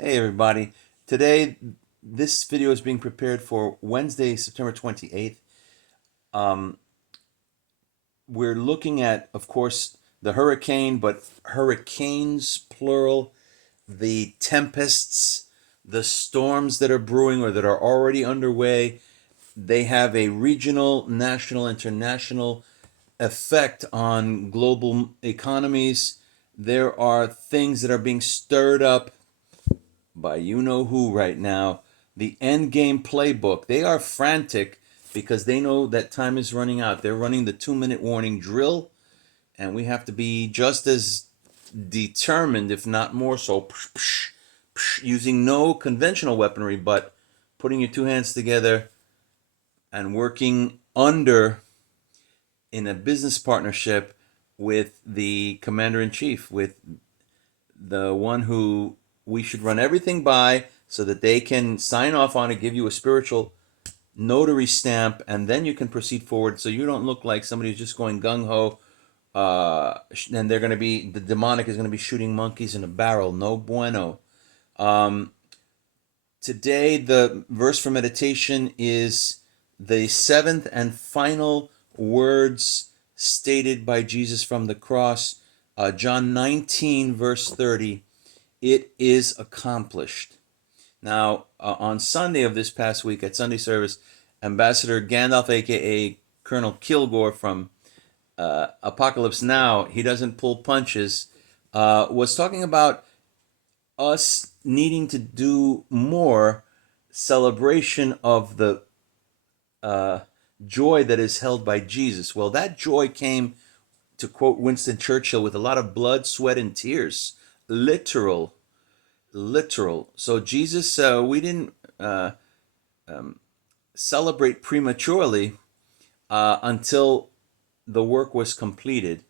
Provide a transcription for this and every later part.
Hey everybody. Today, this video is being prepared for Wednesday, September 28th. Um, we're looking at, of course, the hurricane, but hurricanes, plural, the tempests, the storms that are brewing or that are already underway. They have a regional, national, international effect on global economies. There are things that are being stirred up by you know who right now. The end game playbook. They are frantic because they know that time is running out. They're running the 2 minute warning drill, and we have to be just as determined, if not more so, using no conventional weaponry, but putting your two hands together and working under in a business partnership with the commander in chief, with the one who we should run everything by so that they can sign off on it, give you a spiritual notary stamp, and then you can proceed forward so you don't look like somebody who's just going gung ho. And they're going to be, the demonic is going to be shooting monkeys in a barrel. No bueno. Um, Today, the verse for meditation is the seventh and final words stated by Jesus from the cross, John 19, verse 30. It is accomplished. Now, on Sunday of this past week at Sunday service, Ambassador Gandalf, aka Colonel Kilgore from Apocalypse Now, he doesn't pull punches, was talking about us needing to do more celebration of the uh, joy that is held by Jesus. Well, that joy came, to quote Winston Churchill, with a lot of blood, sweat, and tears. Literal, literal. So Jesus, we didn't celebrate prematurely until the work was completed.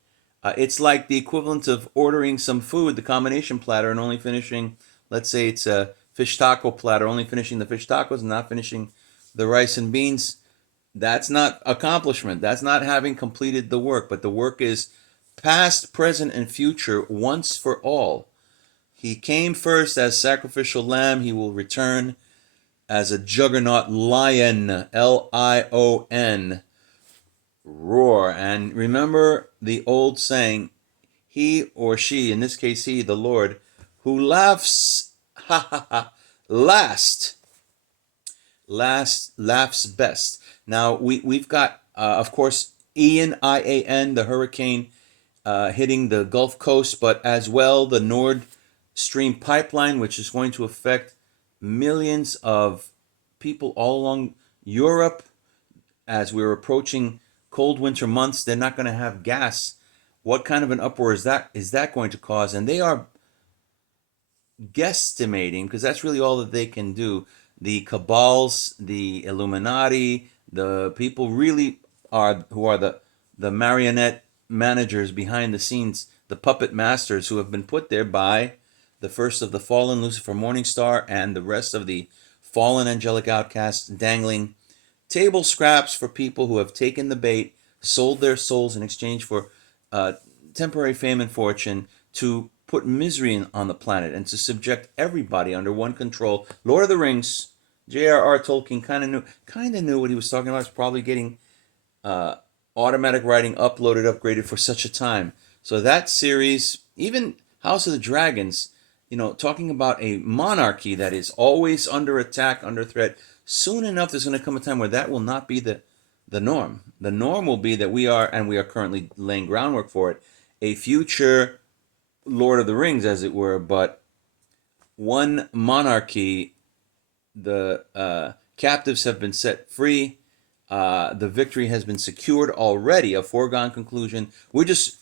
It's like the equivalent of ordering some food, the combination platter, and only finishing, let's say it's a fish taco platter, only finishing the fish tacos and not finishing the rice and beans. That's not accomplishment. That's not having completed the work, but the work is past, present, and future once for all. He came first as sacrificial lamb. He will return as a juggernaut lion, Lion, roar. And remember the old saying, he or she, in this case he, the Lord, who laughs, ha ha ha, last, laughs best. Now we've got, of course, Ian, the hurricane hitting the Gulf Coast, but as well the Nord Stream pipeline, which is going to affect millions of people all along Europe. As we're approaching cold winter months, they're not going to have gas. What kind of an uproar is that going to cause? And they are guesstimating, because that's really all that they can do. The cabals, the Illuminati, the people really are who are the marionette managers behind the scenes, the puppet masters who have been put there by the first of the fallen Lucifer Morningstar and the rest of the fallen angelic outcasts, dangling table scraps for people who have taken the bait, sold their souls in exchange for uh, temporary fame and fortune, to put misery on the planet and to subject everybody under one control. Lord of the Rings, J.R.R. Tolkien kind of knew what he was talking about. It's probably getting uh, automatic writing uploaded, upgraded for such a time. So that series, even House of the Dragons, talking about a monarchy that is always under attack, under threat. Soon enough, there's going to come a time where that will not be the norm. The norm will be that we are, and we are currently laying groundwork for it, a future Lord of the Rings, as it were, but one monarchy. The captives have been set free. The victory has been secured already, a foregone conclusion. We're just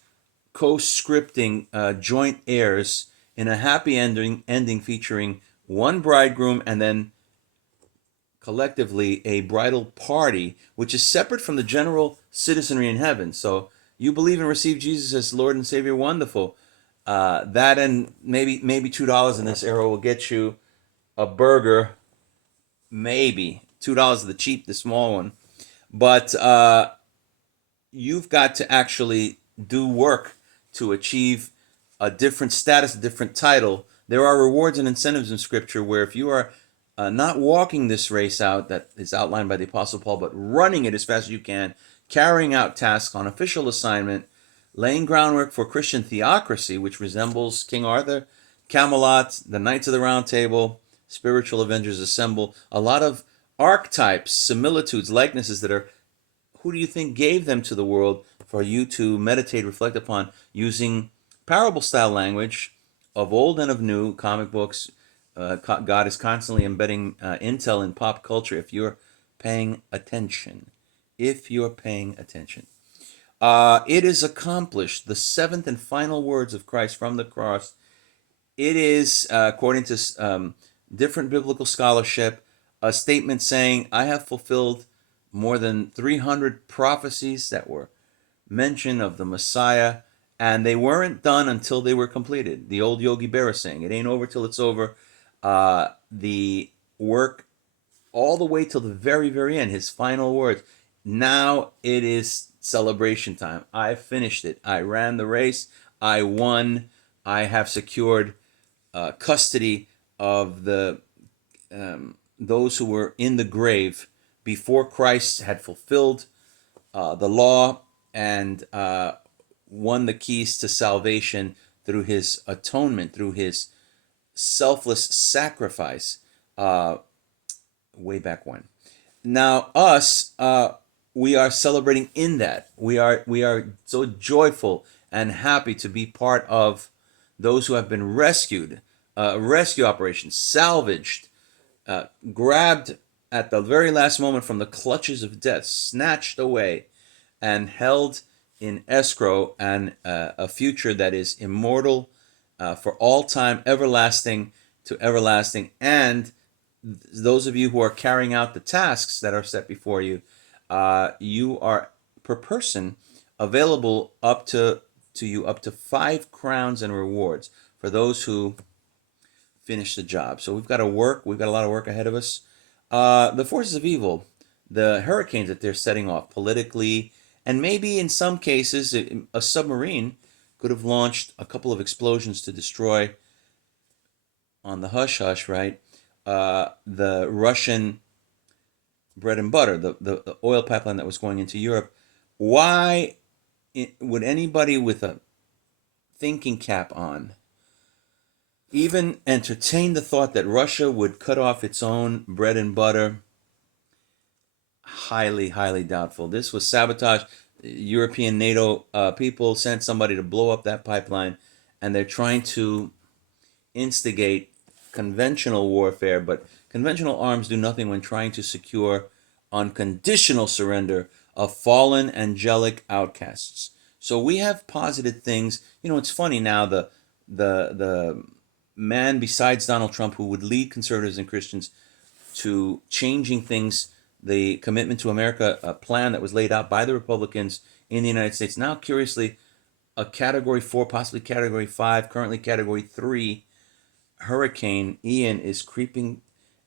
co-scripting joint heirs in a happy ending featuring one bridegroom and then collectively a bridal party, which is separate from the general citizenry in heaven. So you believe and receive Jesus as Lord and Savior, wonderful. That and maybe $2 in this era will get you a burger, maybe $2 the cheap, the small one. But you've got to actually do work to achieve a different status, a different title There are rewards and incentives in Scripture where if you are not walking this race out that is outlined by the Apostle Paul, but running it as fast as you can, carrying out tasks on official assignment, laying groundwork for Christian theocracy, which resembles King Arthur, Camelot, the Knights of the Round Table, spiritual Avengers Assemble, a lot of archetypes, similitudes, likenesses that are, who do you think gave them to the world for you to meditate, reflect upon, using parable style language of old and of new, comic books. God is constantly embedding intel in pop culture if you're paying attention. If you're paying attention. It is accomplished. The seventh and final words of Christ from the cross. It is, according to different biblical scholarship, a statement saying, I have fulfilled more than 300 prophecies that were mentioned of the Messiah, and they weren't done until they were completed. The old Yogi Berra saying, it ain't over till it's over. The work all the way till the very, very end, his final words. Now it is celebration time. I finished it. I ran the race. I won. I have secured custody of the those who were in the grave before Christ had fulfilled the law and won the keys to salvation through his atonement, through his selfless sacrifice way back when. Now us, we are celebrating in that. We are so joyful and happy to be part of those who have been rescued, rescue operations, salvaged, grabbed at the very last moment from the clutches of death, snatched away, and held in escrow, and a future that is immortal for all time, everlasting to everlasting. And those of you who are carrying out the tasks that are set before you, you are per person available up to you up to 5 crowns and rewards for those who finish the job. So we've got to work. We've got a lot of work ahead of us. The forces of evil, the hurricanes that they're setting off politically, and maybe in some cases a submarine could have launched a couple of explosions to destroy on the hush hush, right? The Russian bread and butter, the oil pipeline that was going into Europe. Why would anybody with a thinking cap on even entertain the thought that Russia would cut off its own bread and butter? Highly, highly doubtful. This was sabotage. European NATO people sent somebody to blow up that pipeline, and they're trying to instigate conventional warfare, but conventional arms do nothing when trying to secure unconditional surrender of fallen angelic outcasts. So we have posited things. You know, it's funny now, the man besides Donald Trump who would lead conservatives and Christians to changing things, the Commitment to America plan that was laid out by the Republicans in the United States. Now, curiously, a Category 4, possibly Category 5, currently Category 3 Hurricane Ian is creeping,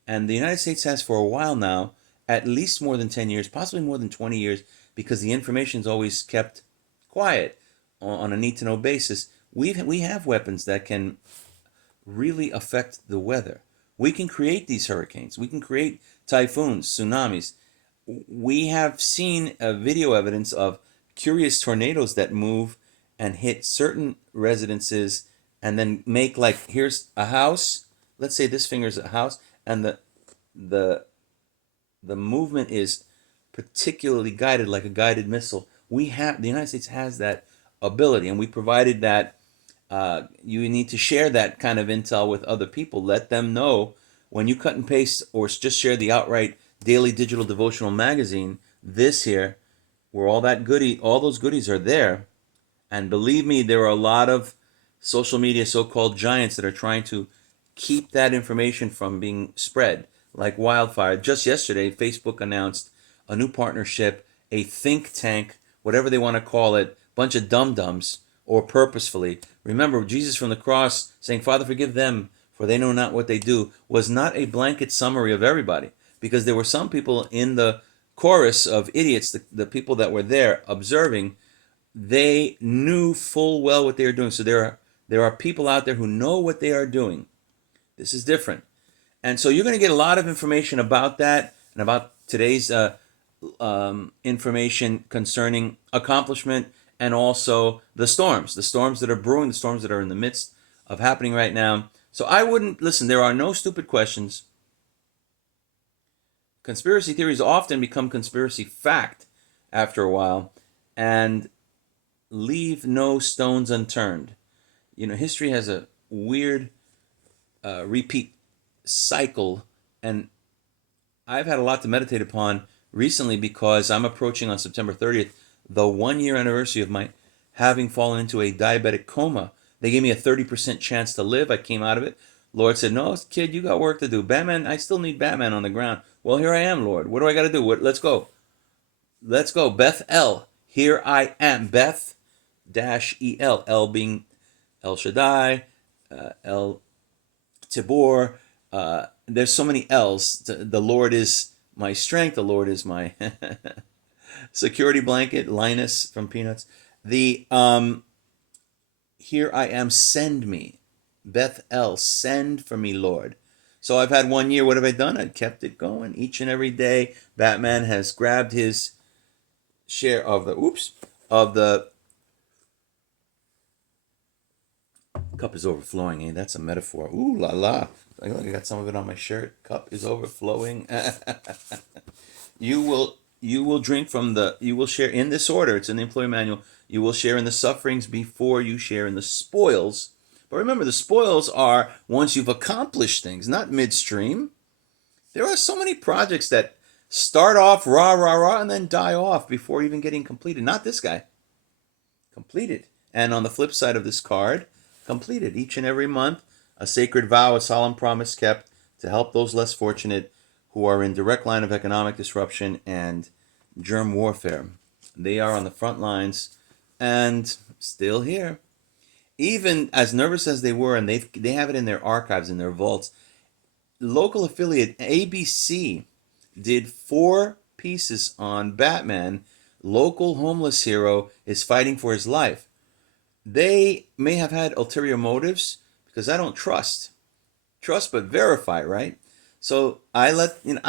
and the United States has for a while now, at least more than 10 years, possibly more than 20 years, because the information is always kept quiet on a need-to-know basis. We have weapons that can really affect the weather. We can create these hurricanes. We can create typhoons, tsunamis. We have seen video evidence of curious tornadoes that move and hit certain residences and then make, like, here's a house. Let's say this finger's a house, and the movement is particularly guided, like a guided missile. The United States has that ability, and we provided that. You need to share that kind of intel with other people. Let them know when you cut and paste, or just share the outright daily digital devotional magazine. This here, where all those goodies are there, and believe me, there are a lot of social media so-called giants that are trying to keep that information from being spread like wildfire. Just yesterday, Facebook announced a new partnership, a think tank, whatever they want to call it, bunch of dum-dums, or purposefully. Remember, Jesus from the cross saying, Father, forgive them, for they know not what they do, was not a blanket summary of everybody, because there were some people in the chorus of idiots, the people that were there observing, they knew full well what they were doing. So there are There are people out there who know what they are doing. This is different. And so you're going to get a lot of information about that and about today's information concerning accomplishment and also the storms that are brewing, the storms that are in the midst of happening right now. So I wouldn't listen. There are no stupid questions. Conspiracy theories often become conspiracy fact after a while and leave no stones unturned. You know, history has a weird repeat cycle, and I've had a lot to meditate upon recently because I'm approaching on September 30th the 1 year anniversary of my having fallen into a diabetic coma. They gave me a 30% chance to live. I came out of it. Lord said, "No, kid, you got work to do. Batman, I still need Batman on the ground." Well, here I am, Lord. What do I got to do? Let's go. Let's go. Beth El. Here I am. Beth dash El. El being El Shaddai, El Tibor. There's so many L's. The Lord is my strength. The Lord is my security blanket. Linus from Peanuts. The here I am. Send me, Beth El. Send for me, Lord. So I've had 1 year. What have I done? I've kept it going each and every day. Batman has grabbed his share of the cup is overflowing. Eh? That's a metaphor. Ooh la la. I got some of it on my shirt. Cup is overflowing. You will drink from you will share in this order. It's in the employee manual. You will share in the sufferings before you share in the spoils. But remember, the spoils are once you've accomplished things, not midstream. There are so many projects that start off rah, rah, rah, and then die off before even getting completed. Not this guy. Completed. And on the flip side of this card, completed each and every month, a sacred vow, a solemn promise kept to help those less fortunate who are in direct line of economic disruption and germ warfare. They are on the front lines and still here. Even as nervous as they were, and they have it in their archives, in their vaults, local affiliate ABC did 4 pieces on Batman. Local homeless hero is fighting for his life. They may have had ulterior motives because I don't trust but verify, right? So I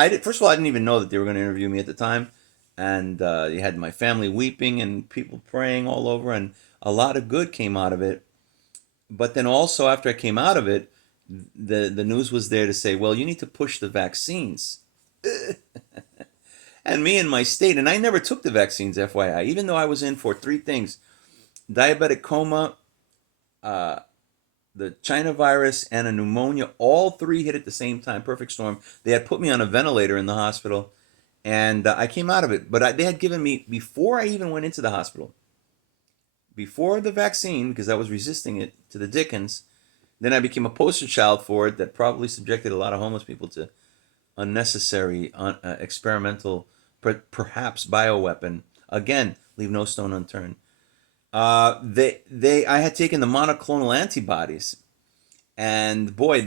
did. First of all, I didn't even know that they were going to interview me at the time, and you had my family weeping and people praying all over, and a lot of good came out of it. But then also after I came out of it, the news was there to say, well, you need to push the vaccines. And me in my state, and I never took the vaccines, FYI, even though I was in for 3 things: diabetic coma, the China virus, and a pneumonia. All 3 hit at the same time. Perfect storm. They had put me on a ventilator in the hospital, and I came out of it. But they had given me, before I even went into the hospital, before the vaccine, because I was resisting it to the Dickens, then I became a poster child for it that probably subjected a lot of homeless people to unnecessary, experimental, perhaps bioweapon. Again, leave no stone unturned. I had taken the monoclonal antibodies, and boy,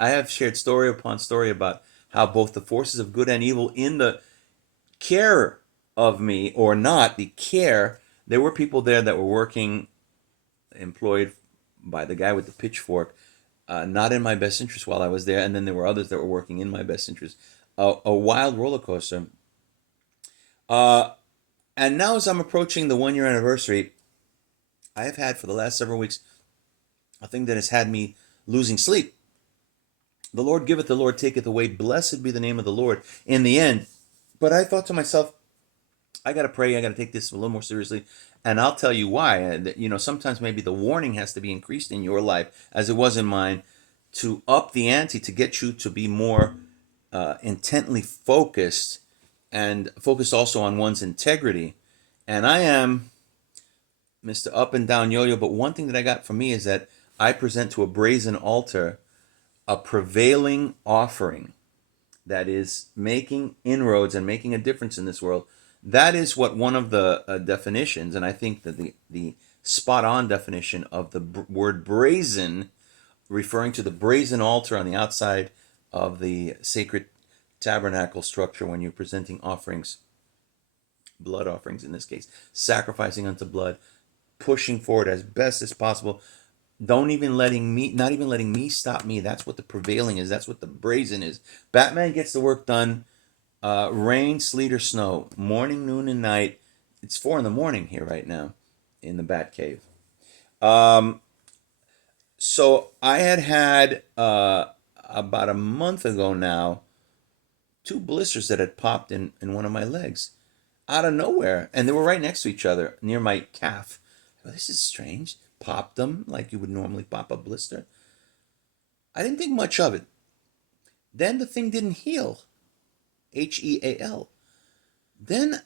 I have shared story upon story about how both the forces of good and evil in the care of me, or not the care, there were people there that were working, employed by the guy with the pitchfork, not in my best interest while I was there, and then there were others that were working in my best interest. A wild roller coaster. And now, as I'm approaching the 1 year anniversary, I have had for the last several weeks a thing that has had me losing sleep. The Lord giveth, the Lord taketh away. Blessed be the name of the Lord in the end. But I thought to myself, I got to pray. I got to take this a little more seriously. And I'll tell you why. Sometimes maybe the warning has to be increased in your life, as it was in mine, to up the ante, to get you to be more intently focused, and focused also on one's integrity. And I am Mr. Up and Down Yo-Yo, but one thing that I got from me is that I present to a brazen altar a prevailing offering that is making inroads and making a difference in this world. That is what one of the definitions, and I think that the spot-on definition of the word brazen, referring to the brazen altar on the outside of the sacred tabernacle structure when you're presenting offerings, blood offerings in this case, sacrificing unto blood, pushing forward as best as possible, Don't even letting me, not even letting me stop me. That's what the prevailing is. That's what the brazen is. Batman gets the work done. Rain, sleet, or snow, morning, noon, and night. It's 4 in the morning here right now in the Bat Cave. Um, so I had about a month ago now two blisters that had popped in one of my legs out of nowhere, and they were right next to each other near my calf. Well, this is strange. Popped them like you would normally pop a blister. I didn't think much of it. Then the thing didn't heal. Heal. Then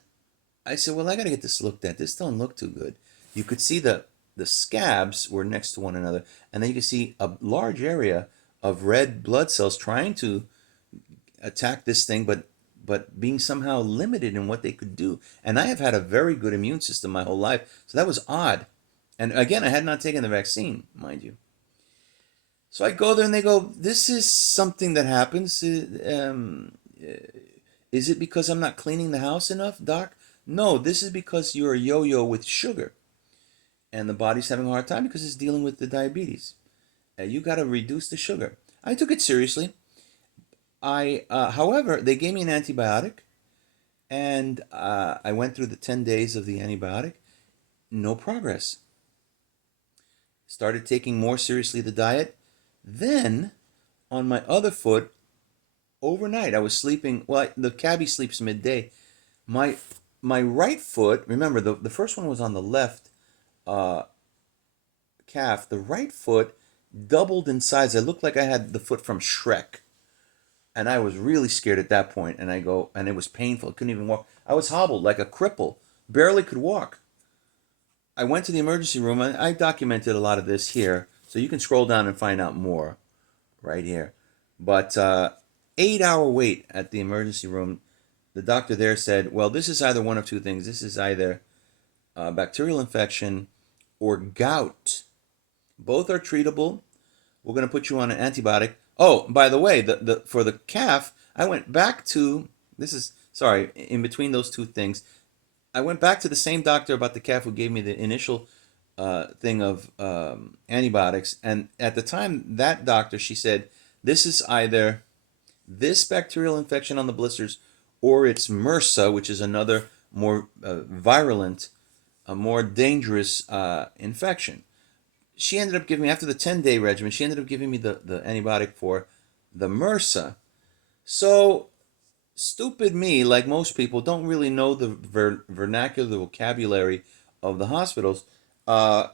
I said, well, I got to get this looked at. This don't look too good. You could see the scabs were next to one another, and then you could see a large area of red blood cells trying to attack this thing, but being somehow limited in what they could do. And I have had a very good immune system my whole life, so that was odd. And again, I had not taken the vaccine, mind you. So I go there and they go, this is something that happens. Is it because I'm not cleaning the house enough, doc? No, this is because you're a yo-yo with sugar. And the body's having a hard time because it's dealing with the diabetes. You got to reduce the sugar. I took it seriously. However, they gave me an antibiotic, and I went through the 10 days of the antibiotic. No progress. Started taking more seriously the diet. Then, on my other foot, overnight, I was sleeping. Well, the cabbie sleeps midday. My my right foot. Remember, the first one was on the left uh, calf. The right foot doubled in size. I looked like I had the foot from Shrek, and I was really scared at that point. And I go, and it was painful. I couldn't even walk. I was hobbled like a cripple. Barely could walk. I went to the emergency room. And I documented a lot of this here, so you can scroll down and find out more right here. But 8 hour wait at the emergency room. The doctor there said, well, this is either one of two things. This is either bacterial infection or gout. Both are treatable. We're going to put you on an antibiotic. Oh, by the way, the for the calf, I went back to, this is, sorry, in between those two things, I went back to the same doctor about the calf who gave me the initial thing of antibiotics. And at the time, that doctor, she said, this is either this bacterial infection on the blisters or it's MRSA, which is another more virulent, a more dangerous infection. She ended up giving me, after the 10-day regimen, she ended up giving me the antibiotic for the MRSA. So stupid me, like most people, don't really know the vernacular, the vocabulary of the hospitals.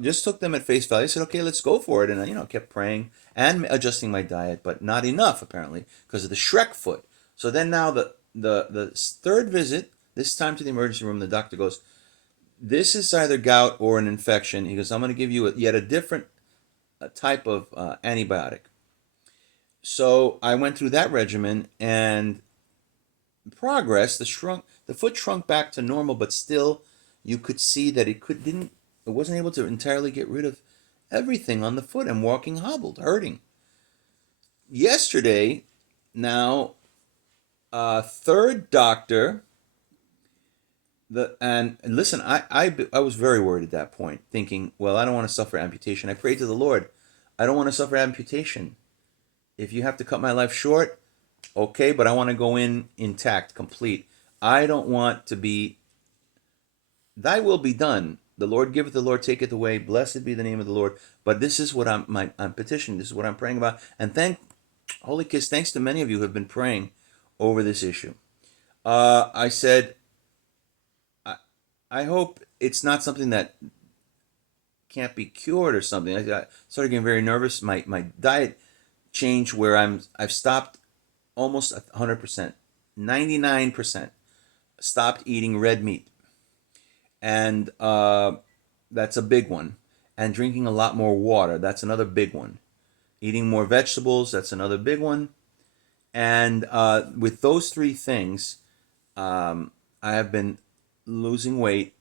Just took them at face value. I said, okay, let's go for it. And I, kept praying and adjusting my diet, but not enough apparently because of the Shrek foot. So then now the third visit, this time to the emergency room, the doctor goes, this is either gout or an infection. He goes, I'm going to give you yet a different type of antibiotic. So I went through that regimen and progress, the foot shrunk back to normal, but still you could see that it wasn't able to entirely get rid of everything on the foot and walking hobbled, hurting. Yesterday, now, third doctor, and listen, I was very worried at that point, thinking, well, I don't want to suffer amputation. I prayed to the Lord, I don't want to suffer amputation. If you have to cut my life short, okay, but I want to go in intact, complete. I don't want to be, thy will be done. The Lord giveth, the Lord taketh away. Blessed be the name of the Lord. But this is what I'm petitioning. This is what I'm praying about. And Holy Kiss, thanks to many of you who have been praying over this issue. I said, I hope it's not something that can't be cured or something. I started getting very nervous. My diet changed where I've stopped almost 100%, 99% stopped eating red meat. And that's a big one. And drinking a lot more water, that's another big one. Eating more vegetables, that's another big one. And with those three things, I have been losing weight,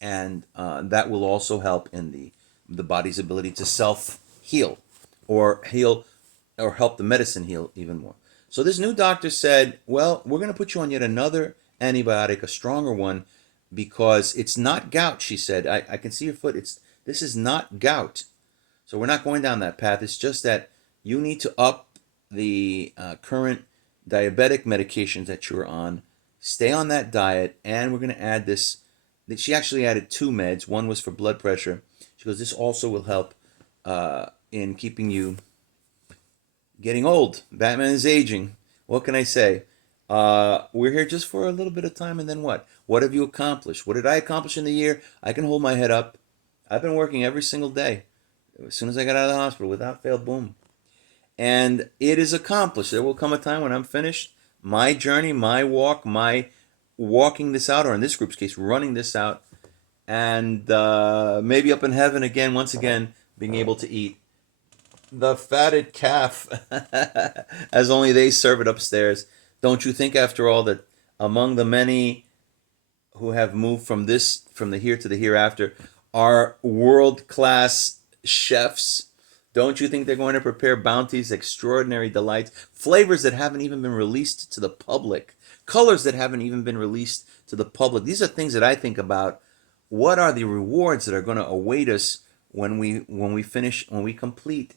and that will also help in the body's ability to self-heal or help the medicine heal even more. So this new doctor said, well, we're going to put you on yet another antibiotic, a stronger one, because it's not gout, she said. I can see your foot. This is not gout. So we're not going down that path. It's just that you need to up the current diabetic medications that you're on. Stay on that diet, and we're going to add this. She actually added two meds. One was for blood pressure. She goes, this also will help in keeping you getting old. Batman is aging. What can I say? We're here just for a little bit of time, and then what? What have you accomplished? What did I accomplish in the year? I can hold my head up. I've been working every single day. As soon as I got out of the hospital, without fail, boom. And it is accomplished. There will come a time when I'm finished. My journey, my walk, my walking this out, or in this group's case, running this out, and maybe up in heaven again, once again, being able to eat the fatted calf as only they serve it upstairs. Don't you think, after all, that among the many who have moved from the here to the hereafter, are world class chefs? Don't you think they're going to prepare bounties, extraordinary delights, flavors that haven't even been released to the public, colors that haven't even been released to the public? These are things that I think about. What are the rewards that are going to await us when we finish, when we complete,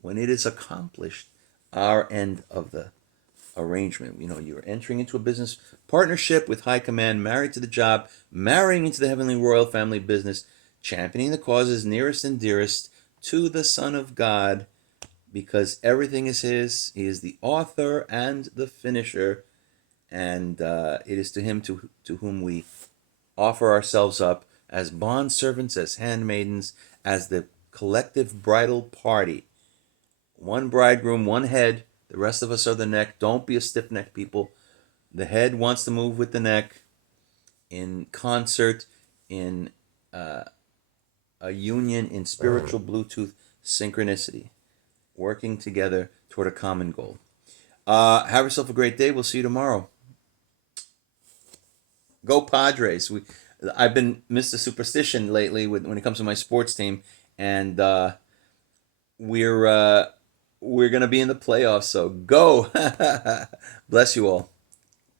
when it is accomplished, our end of the arrangement? You know, you're entering into a business partnership with high command, married to the job, marrying into the heavenly royal family business, championing the causes nearest and dearest to the Son of God, because everything is His. He is the author and the finisher, and it is to Him to whom we offer ourselves up as bond servants, as handmaidens, as the collective bridal party. One bridegroom, one head. The rest of us are the neck. Don't be a stiff neck, people. The head wants to move with the neck in concert, in a union, in spiritual Bluetooth synchronicity, working together toward a common goal. Have yourself a great day. We'll see you tomorrow. Go Padres. I've been Mr. Superstition lately when it comes to my sports team, and we're going to be in the playoffs. So go. Bless you all.